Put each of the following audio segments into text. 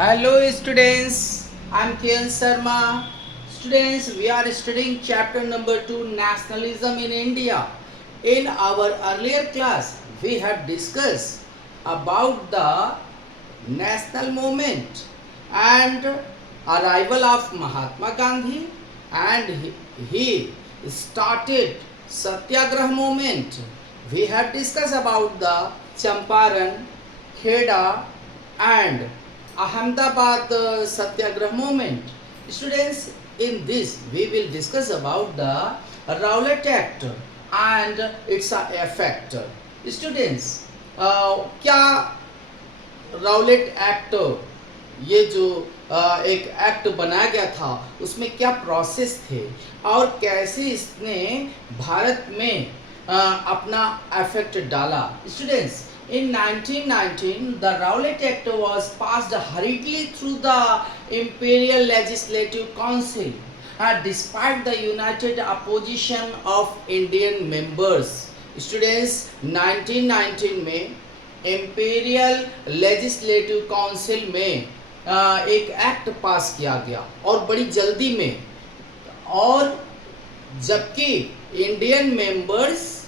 Hello students, I'm Kian Sharma. Students, we are studying chapter number 2 Nationalism in India. In our earlier class, we have discussed about the national movement and arrival of Mahatma Gandhi, and he started Satyagrah movement. We have discussed about the Champaran, Kheda and Ahmedabad Satyagrah movement. Students, in this we will discuss about the Rowlatt Act and its effect. Students, क्या Rowlatt act, ये जो एक act बनाया गया था उसमें क्या process थे और कैसे इसने भारत में अपना इफेक्ट डाला. Students, in 1919 the Rowlatt Act was passed hurriedly through the Imperial Legislative Council despite the united opposition of Indian members. Students, 1919 में इम्पीरियल लेजिस्लेटिव काउंसिल में एक एक्ट पास किया गया और बड़ी जल्दी में, और जबकि इंडियन मेंबर्स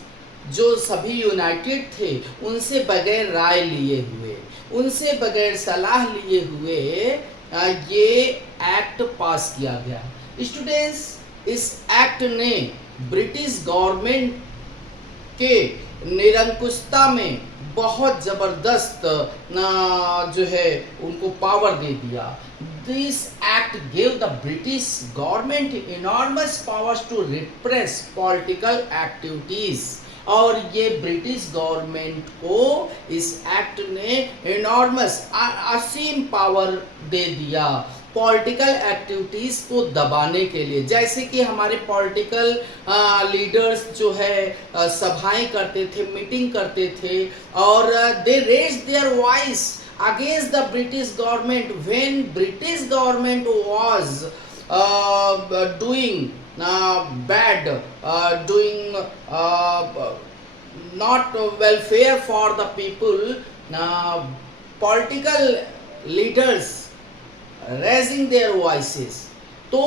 जो सभी यूनाइटेड थे उनसे बगैर राय लिए हुए, उनसे बगैर सलाह लिए हुए ये एक्ट पास किया गया. स्टूडेंट्स, इस एक्ट ने ब्रिटिश गवर्नमेंट के निरंकुशता में बहुत ज़बरदस्त जो है उनको पावर दे दिया. This act gave the British government enormous powers to repress political activities. और ये ब्रिटिश गवर्नमेंट को इस एक्ट ने इनॉर्मस असीम पावर दे दिया पॉलिटिकल एक्टिविटीज़ को दबाने के लिए. जैसे कि हमारे पॉलिटिकल लीडर्स जो है सभाएं करते थे, मीटिंग करते थे और they raise their voice against the British government when British government was doing bad, doing not welfare for the people. Political leaders raising their voices. तो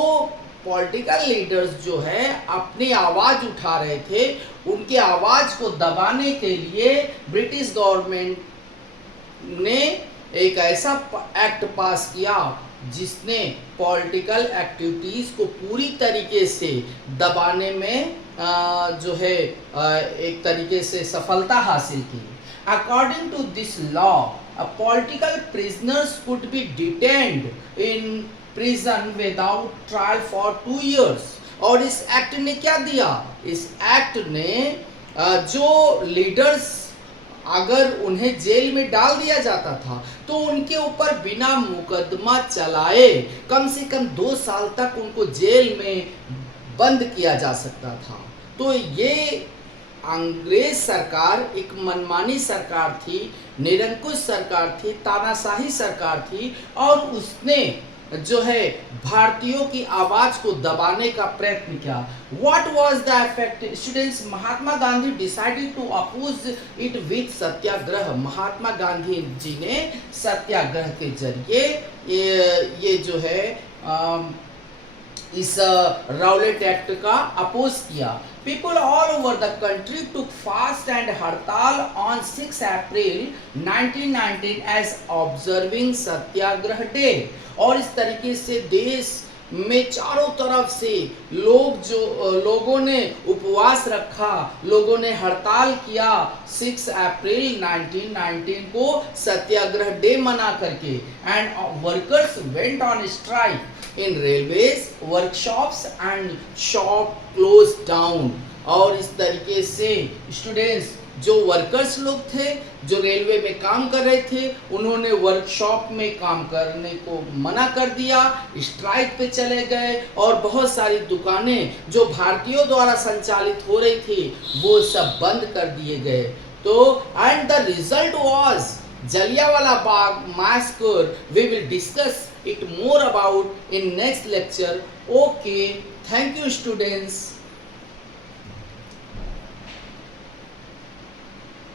पॉलिटिकल लीडर्स जो है अपनी आवाज़ उठा रहे थे, उनकी आवाज़ को दबाने के लिए ब्रिटिश गवर्नमेंट ने एक ऐसा एक्ट पास किया जिसने पॉलिटिकल एक्टिविटीज़ को पूरी तरीके से दबाने में जो है एक तरीके से सफलता हासिल की. According to this law, political prisoners could be detained in prison without trial for 2 years. और इस एक्ट ने क्या दिया? इस एक्ट ने जो लीडर्स अगर उन्हें जेल में डाल दिया जाता था तो उनके ऊपर बिना मुकदमा चलाए कम से कम 2 साल तक उनको जेल में बंद किया जा सकता था. तो ये अंग्रेज सरकार एक मनमानी सरकार थी, निरंकुश सरकार थी, तानाशाही सरकार थी और उसने जो है भारतीयों की आवाज को दबाने का प्रयत्न किया. What was the effect? Students, Mahatma Gandhi decided to oppose it with सत्याग्रह. महात्मा गांधी जी ने सत्याग्रह के जरिए ये जो है इस राउलेट एक्ट का अपोज किया. People all over the country took fast and हड़ताल on 6 April 1919 as observing Satyagraha day. और इस तरीके से देश में चारों तरफ से लोगों ने उपवास रखा, लोगों ने हड़ताल किया 6 अप्रैल 1919 को सत्याग्रह डे मना करके. And workers went on strike in railways, workshops and shop closed down. और इस तरीके से स्टूडेंट्स, जो वर्कर्स लोग थे जो रेलवे में काम कर रहे थे उन्होंने वर्कशॉप में काम करने को मना कर दिया, स्ट्राइक पे चले गए और बहुत सारी दुकानें जो भारतीयों द्वारा संचालित हो रही थी वो सब बंद कर दिए गए. तो and the result was Jallianwala Bagh massacre. We will discuss it more about in next lecture. Okay, thank you students.